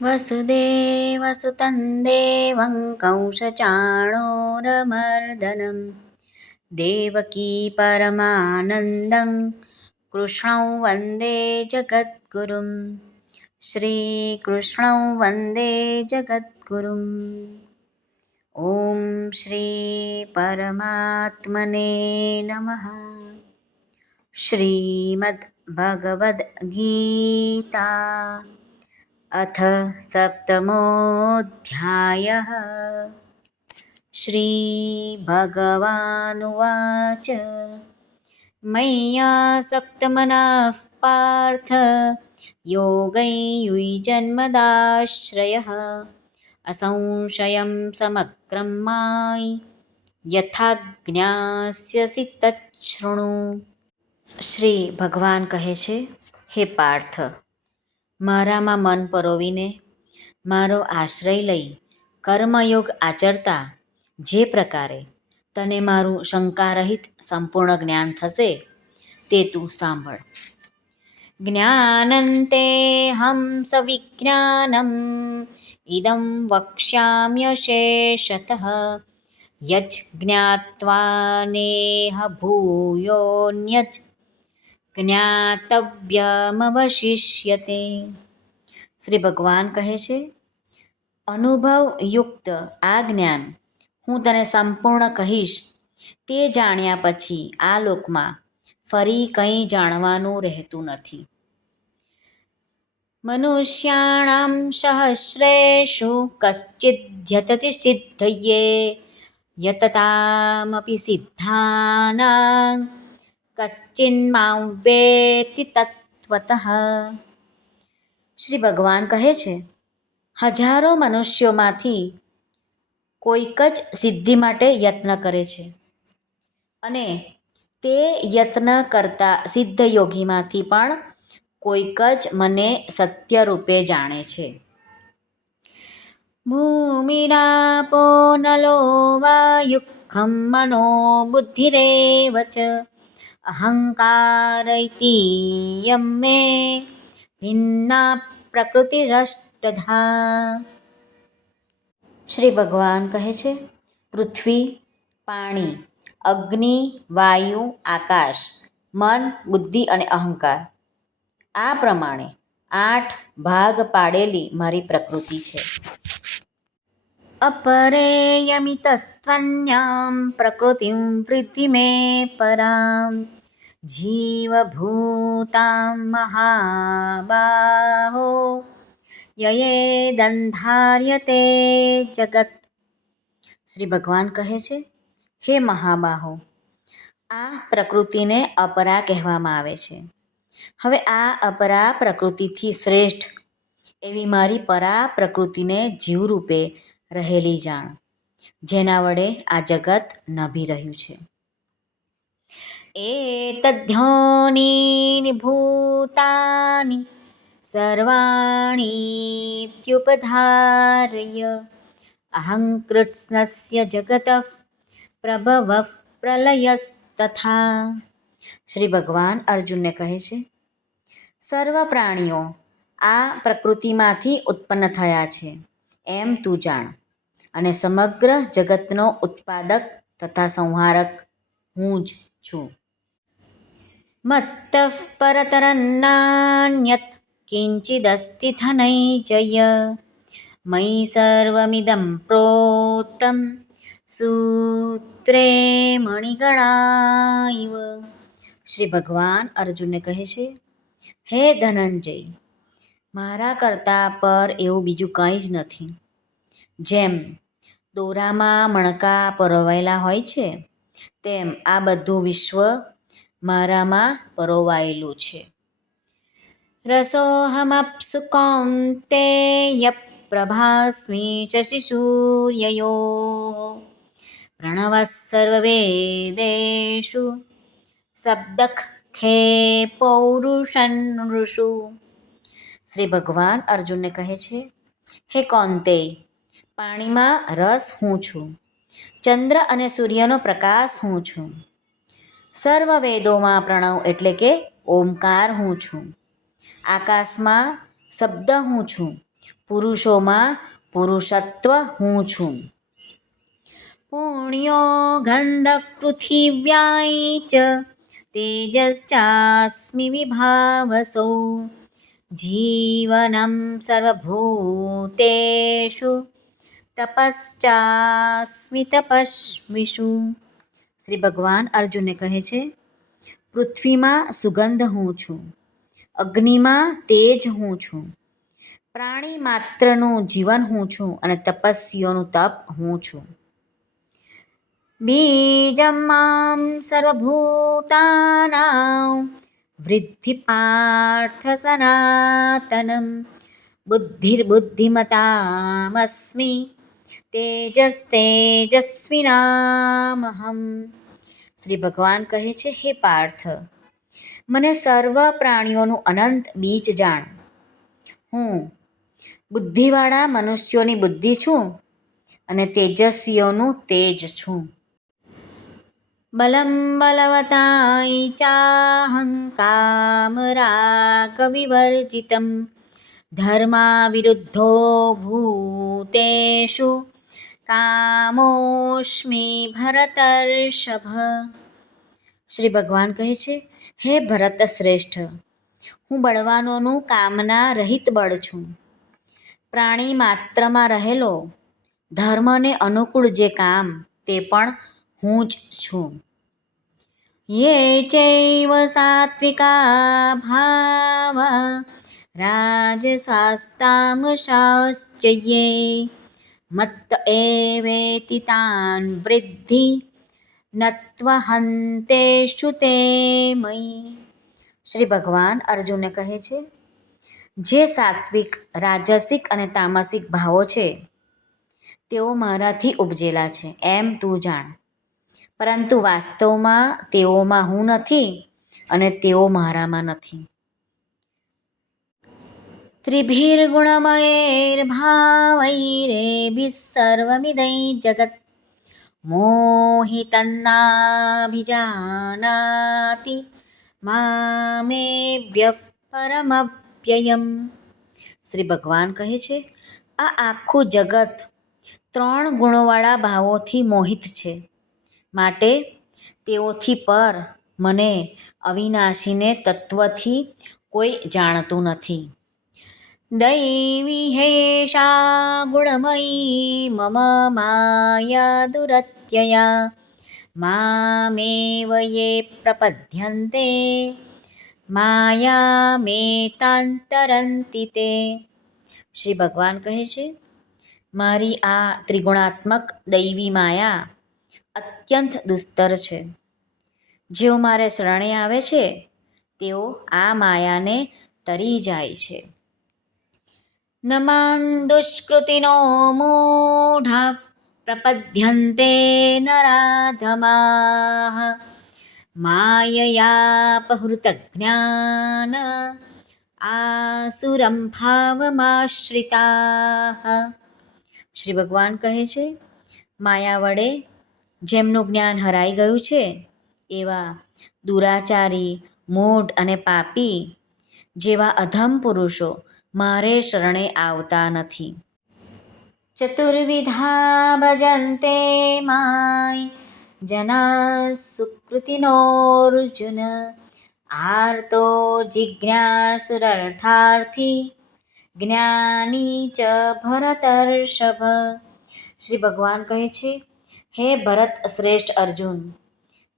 वसुदेवसुतं देवं कंसचाणूरमर्दनं देवकी परमानन्दं कृष्णं वन्दे जगद्गुरुं श्रीकृष्णं वन्दे जगद्गुरुम् ॐ श्रीपरमात्मने नमः। श्रीमद्भगवद्गीता अथ सप्तमोऽध्यायः। श्रीभगवानुवाच मय्यासक्तमनः पार्थ योगैर्युज्यन्मदाश्रयः असंशयं समग्रं मायि यथा જ્ઞાસ્યસि તચ્છૃણુ। શ્રી ભગવાન કહે છે, હે પાર્થ, મારામાં મન પરોવીને મારો આશ્રય લઈ કર્મયોગ આચરતા જે પ્રકારે તને મારું શંકારહિત સંપૂર્ણ જ્ઞાન થશે તે તું સાંભળ। જ્ઞાનંતેહં સવિજ્ઞાનમ ઇદં વક્ષ્યામ્યશેષતઃ યજ્ જ્ઞાત્વા નેહ ભૂયોન્યજ્ જ્ઞાતવ્યમવશિષ્યતે। શ્રી ભગવાન કહે છે, અનુભવયુક્ત આ જ્ઞાન હું તને સંપૂર્ણ કહીશ તે જાણ્યા પછી આ લોકમાં ફરી કંઈ જાણવાનું રહેતું નથી। મનુષ્યાણામ સહસ્રેષુ કશ્ચિદ્યતતિ સિદ્ધયે યતતામપી સિદ્ધાનાં કશ્ચિન્માં વેત્તિ તત્વતઃ। શ્રી ભગવાન કહે છે, હજારો મનુષ્યોમાંથી કોઈક જ સિદ્ધિ માટે યત્ન કરે છે અને તે યત્ન કરતા સિદ્ધ યોગીમાંથી પણ કોઈક જ મને સત્ય રૂપે જાણે છે। ભૂમિરાપો નલો વાયુ ખં મનો બુદ્ધિરેવ ચ અહંકાર ઇતિયં મે ભિન્ના પ્રકૃતિરષ્ટધા। શ્રી ભગવાન કહે છે, પૃથ્વી, પાણી, અગ્નિ, વાયુ, આકાશ, મન, બુદ્ધિ અને અહંકાર આ પ્રમાણે 8 ભાગ પાડેલી મારી પ્રકૃતિ છે। અપરેયમિતસ્ત્વન્યાં પ્રકૃતિં વૃદ્ધિ મે પરાં જીવભૂતાં મહાબાહો યયેદંધાર્યતે જગત। શ્રી ભગવાન કહે છે, હે મહાબાહો, આ પ્રકૃતિને અપરા કહેવામાં આવે છે। હવે આ અપરા પ્રકૃતિથી શ્રેષ્ઠ એવી મારી પરા પ્રકૃતિને જીવરૂપે રહેલી જાણ, જેના વડે આ જગત નભી રહ્યું છે। એતદ્યોનીનિ ભૂતાનિ સર્વાણીત્યુપધારય અહં કૃત્સ્નસ્ય જગતઃ પ્રભવઃ પ્રલયસ્તથા। શ્રી ભગવાન અર્જુનને કહે છે, સર્વ પ્રાણીઓ આ પ્રકૃતિમાંથી ઉત્પન્ન થયા છે એમ તું જાણ, અને સમગ્ર જગતનો ઉત્પાદક તથા સંહારક હું જ છું। મત્તઃ પરતરન્નાન્યત્ કિંચિદસ્તિ ધનંજય મયિ સર્વમિદં પ્રોક્તં સૂત્રે મણિગણા ઇવ। શ્રી ભગવાન અર્જુનને કહે છે, હે ધનંજય, મારા કરતાં પર એવું બીજું કંઈ જ નથી। જેમ દોરામાં મણકા પરોવાયેલા હોય છે તેમ આ બધું વિશ્વ મારામાં પરોવાયેલું છે। રસોહમપ્સુ કૌન્તેય પ્રભાસ્મિ શશિસૂર્યયોઃ પ્રણવઃ સર્વવેદેષુ શબ્દઃ खे પૌરુષન્નૃષુ। શ્રી ભગવાન અર્જુનને કહે છે, હે કૌંતેય, પાણીમાં રસ હું છું, ચંદ્ર અને સૂર્યનો પ્રકાશ હું છું, સર્વ વેદોમાં પ્રણવ એટલે કે ઓમકાર હું છું, આકાશમાં શબ્દ હું છું, પુરુષોમાં પુરુષત્વ હું છું. પુણ્યો ગંધઃ પૃથિવ્યાય ચ તેજશ્ચાસ્મિ વિભાવસો જીવનમ સર્વભૂતેષુ તપશ્ચાસ્મિ તપસ્વિષુ. શ્રી ભગવાન અર્જુનને કહે છે, પૃથ્વીમાં સુગંધ હું છું, અગ્નિમાં તેજ હું છું, પ્રાણી માત્રનું જીવન હું છું અને તપસ્વીઓનું તપ હું છું. બીજં માં સર્વભૂતાનાં વૃદ્ધિ પાર્થ સનાતનમ બુદ્ધિર્બુદ્ધિમતામસ્મિ તેજસ્તેજસ્વિનામહમ. શ્રી ભગવાન કહે છે, હે પાર્થ, મને સર્વ પ્રાણીઓનું અનંત બીજ જાણ. હું બુદ્ધિવાળા મનુષ્યોની બુદ્ધિ છું અને તેજસ્વીઓનું તેજ છું. બલં બલવતાય ચાહં કામરાગવિવર્જિતં ધર્મા વિરુદ્ધો ભૂતેષુ કામોસ્મિ ભરતર્ષભ. શ્રી ભગવાન કહે છે, હે ભરત શ્રેષ્ઠ, હું બળવાનોનું કામના રહિત બળ છું. પ્રાણી માત્રમાં રહેલો ધર્મને અનુકૂળ જે કામ તે પણ હું જ છું. યે ચૈવ સાત્વિકા ભાવા રાજસાસ્તામસાશ્ચ યે મત્ત એવેતિ તાન વૃદ્ધિ નત્વહંતેષુ તે મયી. શ્રી ભગવાન અર્જુનને કહે છે, જે સાત્વિક, રાજસિક અને તામસિક ભાવો છે તેઓ મારાથી ઉપજેલા છે એમ તું જાણ, પરંતુ વાસ્તવમાં તેઓમાં હું નથી અને તેઓ મારામાં નથી. ત્રિભિર્ગુણમયૈર્ભાવૈરેभिः સર્વમિદં જગત મોહિતન્નાભિજાનાતિ મામેભ્યઃ પરમવ્યયમ. શ્રી ભગવાન કહે છે, આ આખું જગત 3 ગુણોવાળા ભાવોથી મોહિત છે, માટે તેઓથી પર મને અવિનાશીને તત્વથી કોઈ જાણતું નથી. દૈવી હૈષા ગુણમયી મમ માયા દુરત્યયા મામેવ યે પ્રપદ્યન્તે માયામેતાં તરન્તિ તે. શ્રી ભગવાન કહે છે, મારી આ ત્રિગુણાત્મક દૈવી માયા અત્યંત દુસ્તર છે. જેઓ મારે શરણે આવે છે તેઓ આ માયાને તરી જાય છે. ન માં દુષ્કૃતિનો મૂઢાઃ પ્રપદ્યન્તે નરાધમાઃ માયયાપહૃતજ્ઞાન આસુરં ભાવમાશ્રિતાઃ. શ્રી ભગવાન કહે છે, માયા વડે જેમનું જ્ઞાન હરાઈ ગયું છે એવા દુરાચારી, મૂઢ અને પાપી જેવા અધમ પુરુષો મારે શરણે આવતા નથી. ચતુર્વિધા ભજન્તે માય જનાઃ સુકૃતિનોऽર્જુન આર્તો જિજ્ઞાસુરર્થાર્થી જ્ઞાની ચ ભરતર્ષભ. શ્રી ભગવાન કહે છે, હે ભરત શ્રેષ્ઠ અર્જુન,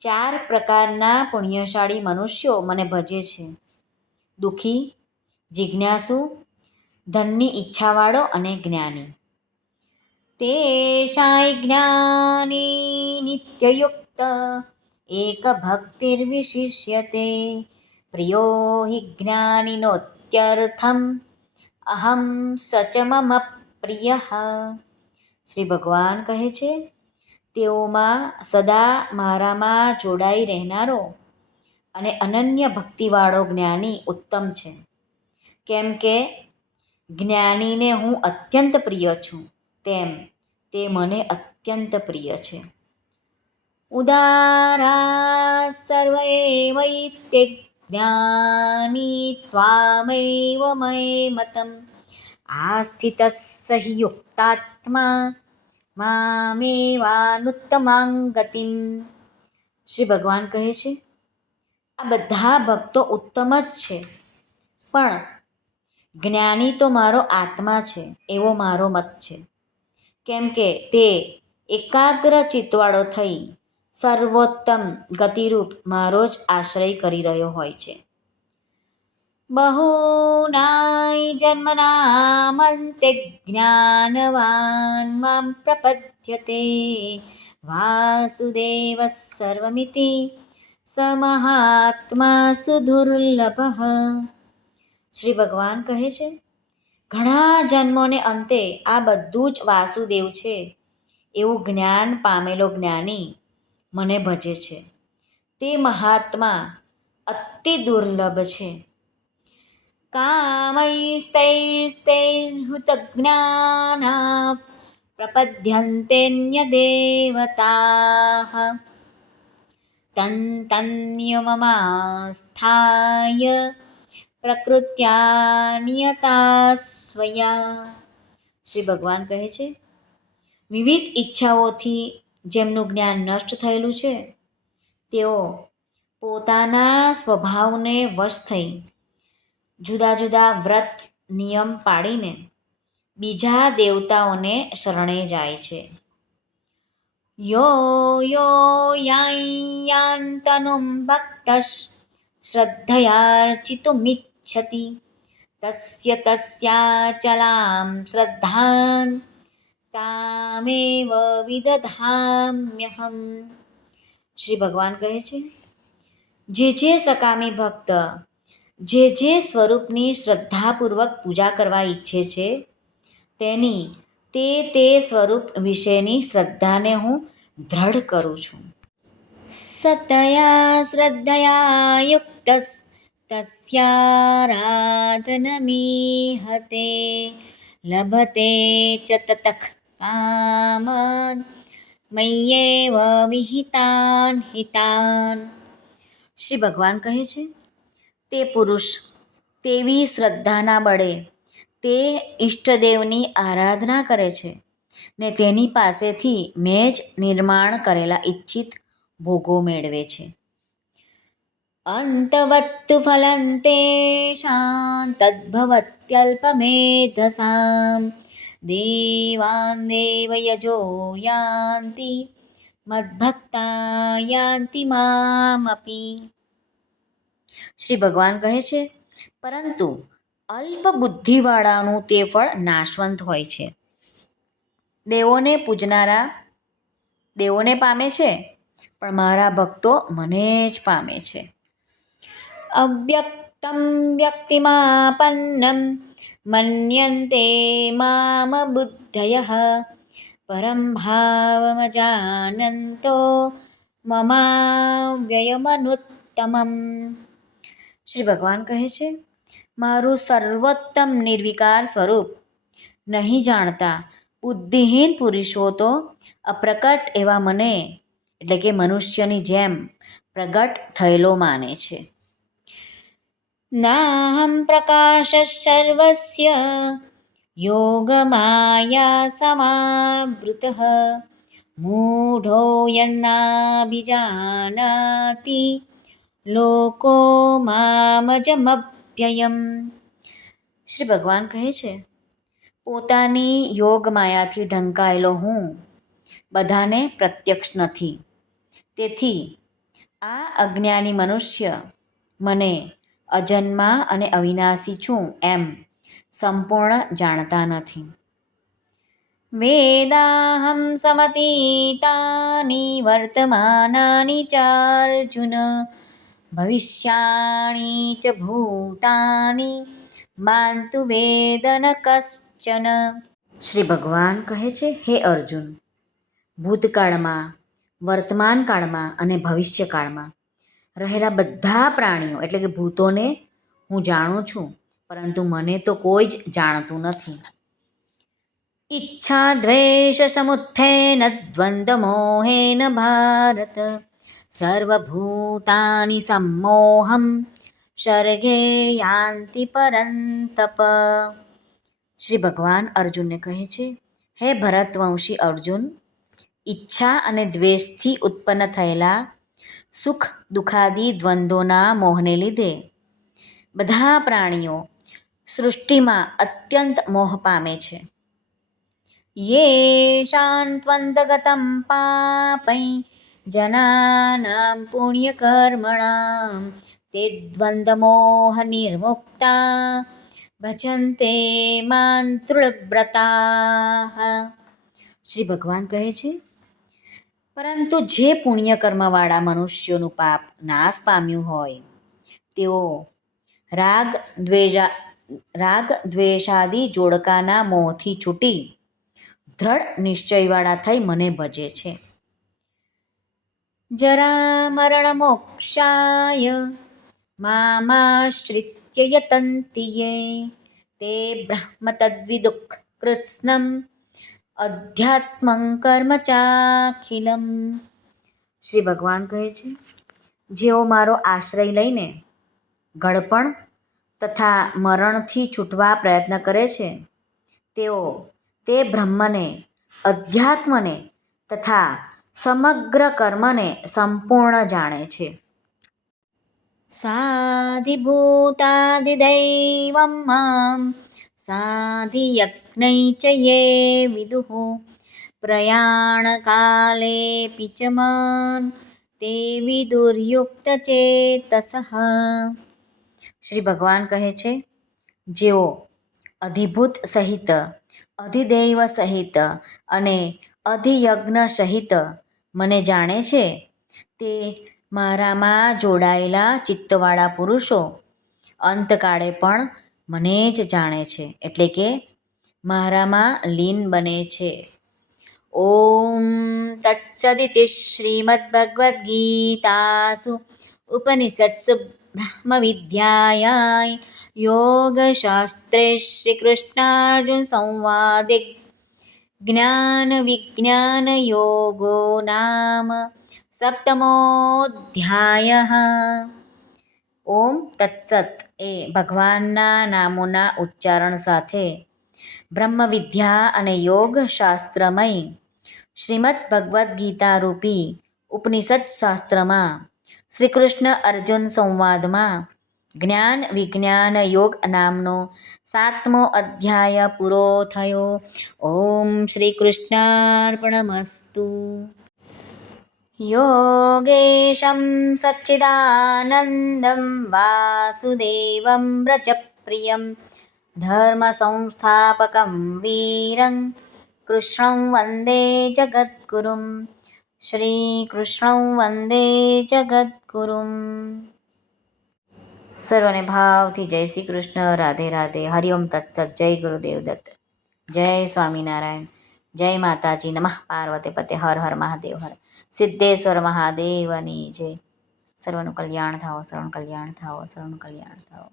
4 પ્રકારના પુણ્યશાળી મનુષ્યો મને ભજે છે: દુઃખી, જિજ્ઞાસુ, ધનની ઈચ્છાવાળો અને જ્ઞાની. તેષાં જ્ઞાની નિત્યયુક્ત એકભક્તિર્વિશિષ્યતે પ્રિયો હિ જ્ઞાનિનોત્યર્થમ અહં સ ચ મમ પ્રિયઃ. શ્રી ભગવાન કહે છે, તેઓમાં સદા મારામાં જોડાઈ રહેનારો અને અનન્ય ભક્તિવાળો જ્ઞાની ઉત્તમ છે, કેમ કે જ્ઞાનીને હું અત્યંત પ્રિય છું તેમ તે મને અત્યંત પ્રિય છે. ઉદારા સર્વ એવૈતે જ્ઞાની ત્વામૈવ મયે મતં આસ્થિતઃ સ હિ યુક્તાત્મા મામેવાનુત્તમાં ગતિમ. શ્રી ભગવાન કહે છે, આ બધા ભક્તો ઉત્તમ જ છે, પણ જ્ઞાની તો મારો આત્મા છે એવો મારો મત છે. કેમ કે તે એકાગ્ર ચિત્તવાળો થઈ સર્વોત્તમ ગતિરૂપ મારો જ આશ્રય કરી રહ્યો હોય છે. બહૂનાં જન્મનામન્તે જ્ઞાનવાન માં પ્રપદ્યતે વાસુદેવઃ સર્વમિતિ સ મહાત્મા સુદુર્લભઃ. શ્રી ભગવાન કહે છે, ઘણા જન્મોને અંતે આ બધું જ વાસુદેવ છે એવું જ્ઞાન પામેલો જ્ઞાની મને ભજે છે. તે મહાત્મા અતિ દુર્લભ છે. કામૈસ્તૈર્હૃતજ્ઞાના પ્રપદ્યન્તેન્યદેવતાઃ તન્તન્યમમાસ્થાય પ્રકૃત્યા નિયતા સ્વયા. શ્રી ભગવાન કહે છે, વિવિધ ઈચ્છાઓથી જેમનું જ્ઞાન નષ્ટ થયેલું છે તેઓ પોતાના સ્વભાવને વશ થઈ જુદા જુદા વ્રત નિયમ પાડીને બીજા દેવતાઓને શરણે જાય છે. યો યો યાન્તનું ભક્તઃ શ્રદ્ધયાર્ચિતુમિચ્છતિ તસ્ય તસ્યાચલાં શ્રદ્ધાં તામેવ વિદધામ્યહમ. શ્રી ભગવાન કહે છે, જે સકામી ભક્ત જે સ્વરૂપની શ્રદ્ધાપૂર્વક પૂજા કરવા ઈચ્છે છે તેની તે સ્વરૂપ વિશેની શ્રદ્ધાને હું દ્રઢ કરું છું. સતયા શ્રદ્ધયા યુક્તઃ તસ્યારાધનમીહતે લભતે ચ તતઃ કામાન મય્યેવ વિહિતાન હિતાન. શ્રી ભગવાન કહે છે, તે પુરુષ તેવી શ્રદ્ધાના બળે તે ઈષ્ટદેવની આરાધના કરે છે ને તેની પાસેથી મેં જ નિર્માણ કરેલા ઈચ્છિત ભોગો મેળવે છે. અંતવત્તુ ફલં તેષાં તદ્ભવત્યલ્પમેધસાં દેવાન દેવયજો યાન્તિ મદ્ભક્તા યાન્તિ મામપી. શ્રી ભગવાન કહે છે, પરંતુ અલ્પ બુદ્ધિવાળાનું તે ફળ નાશવંત હોય છે. દેવોને પૂજનારા દેવોને પામે છે, પણ મારા ભક્તો મને જ પામે છે. અવ્યક્તં વ્યક્તિમાપન્નં મન્યન્તે મામ બુદ્ધયઃ પરમ ભાવમજાનન્તો મમાવ્યયમનુત્તમમ. શ્રી ભગવાન કહે છે, મારું સર્વોત્તમ નિર્વિકાર સ્વરૂપ નહીં જાણતા બુદ્ધિહીન પુરુષો તો અપ્રકટ એવા મને એટલે કે મનુષ્યની જેમ પ્રગટ થયેલો માને છે. નાહં પ્રકાશ સર્વસ્ય યોગમાયા સમાવૃતઃ મૂઢો યન્નાભિજાનાતિ લોકો મામજમવ્યયમ. શ્રી ભગવાન કહે છે, પોતાની યોગ માયાથી ઢંકાયેલો હું બધાને પ્રત્યક્ષ નથી. તેથી આ અજ્ઞાની મનુષ્ય મને અજન્મા અને અવિનાશી છું એમ સંપૂર્ણ જાણતા નથી. વેદાહં સમતીતાની વર્તમાનાની ચાર્જુન ભવિષ્યાણી ચ ભૂતાની માન્તુ વેદ ન કશ્ચન. શ્રી ભગવાન કહે છે, હે અર્જુન, ભૂતકાળમાં વર્તમાન કાળમાં અને ભવિષ્યકાળમાં રહેલા બધા પ્રાણીઓ એટલે કે ભૂતોને હું જાણું છું, પરંતુ મને તો કોઈ જ જાણતું નથી. ઈચ્છા દ્વેષ સમુત્થેન દ્વંદ્વ મોહેન ભારત સર્વભૂતાની સંમોહમ સર્ગે યાન્તિ પરંતપ. શ્રી ભગવાન અર્જુનને કહે છે, હે ભરતવંશી અર્જુન, ઈચ્છા અને દ્વેષથી ઉત્પન્ન થયેલા સુખ દુઃખાદી દ્વંદ્વોના મોહને લીધે બધા પ્રાણીઓ સૃષ્ટિમાં અત્યંત મોહ પામે છે. યેષાં ત્વન્તગતં પાપૈ જનાનાં પુણ્યકર્મણાં તે દ્વંદ્વમોહ નિર્મુક્તા ભજન્તે માં તૃણવ્રતાઃ. શ્રી ભગવાન કહે છે, પરંતુ જે પુણ્યકર્મવાળા મનુષ્યોનું પાપ નાશ પામ્યું હોય તેઓ રાગ દ્વેષાદી જોડકાના મોહથી છૂટી દ્રઢ નિશ્ચયવાળા થઈ મને ભજે છે. જરામરણમોક્ષાય મામાશ્રિત્ય યતન્તિ યે તે બ્રહ્મ તદ્વિદુઃ કૃત્સ્નં અધ્યાત્મં કર્મ ચાખિલમ. શ્રી ભગવાન કહે છે, જેઓ મારો આશ્રય લઈને ઘડપણ તથા મરણથી છૂટવા પ્રયત્ન કરે છે તેઓ તે બ્રહ્મને, અધ્યાત્મને તથા સમગ્ર કર્મને સંપૂર્ણ જાણે છે. સાધિભૂતાધિદૈવં માં સાધિયજ્ઞૈ ચ યે વિદુઃ પ્રયાણકાલેऽપિ ચ માં તે વિદુર્યુક્તચેતસઃ. શ્રી ભગવાન કહે છે, જેઓ અધિભૂત સહિત, અધિદૈવ સહિત અને અધિયજ્ઞ સહિત મને જાણે છે તે મારામાં જોડાયેલા ચિત્તવાળા પુરુષો અંતકાળે પણ મને જ જાણે છે, એટલે કે મારામાં લીન બને છે. ઓમ તત્સદિતિ શ્રીમદ્ભગવદ્ગીતાસુ ઉપનિષત્સુ બ્રહ્મવિદ્યાયાં યોગશાસ્ત્રે શ્રીકૃષ્ણાર્જુન સંવાદે જ્ઞાનવિજ્ઞાનયોગો નામ સપ્તમોऽધ્યાયઃ. ઓમ તત્સત એ ભગવાનના નામોના ઉચ્ચારણ સાથે બ્રહ્મવિદ્યા અને યોગ શાસ્ત્રમય શ્રીમદ્ ભગવદ્ ગીતા રૂપી ઉપનિષદ શાસ્ત્રમાં શ્રીકૃષ્ણ અર્જુન સંવાદમાં જ્ઞાન વિજ્ઞાન યોગ નામનો 7મો અધ્યાય પૂરો થયો. ઓમ શ્રી કૃષ્ણાર્પણમસ્તુ. યોગેશં સચ્ચિદાનંદં વાસુદેવં વ્રજપ્રિયં ધર્મસંસ્થાપકં વીરં કૃષ્ણં વંદે જગદ્ગુરું. શ્રીકૃષ્ણં વંદે જગદ્ગુરું. સર્વને ભાવથી જય શ્રી કૃષ્ણ. રાધે રાધે. હરિઓમ તત્સત. જય ગુરુદેવ દત્ત. જય સ્વામિનારાયણ. જય માતાજી. નમઃ પાર્વતી પતે. હર હર મહાદેવ. હર સિદ્ધેશ્વર મહાદેવની જય. સર્વનું કલ્યાણ થાઓ, સર્વનું કલ્યાણ થાઓ, સર્વનું કલ્યાણ થાઓ.